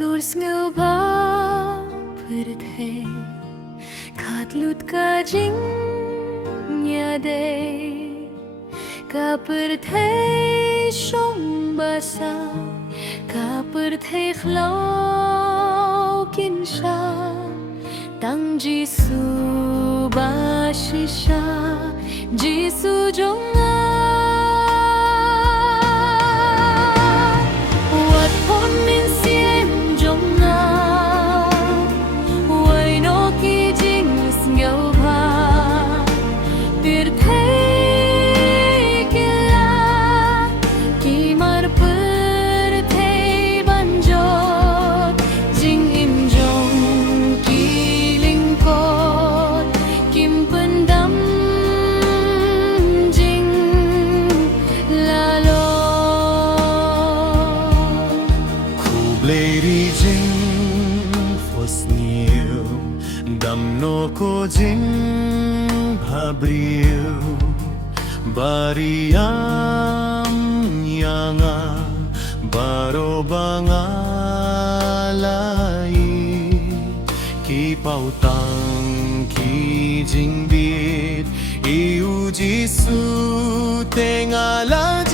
lur smil ba put he khat lut ka jing nya de ka put he shong ba sa ka put he khlo kin sha tang jisu ba shisha jisu jong Lady Jing was new Dam no ko Jing Habril Bariam Yanga Baro Bangalai Ki Pautang Ki Jing Bit Iu Jisu Tengala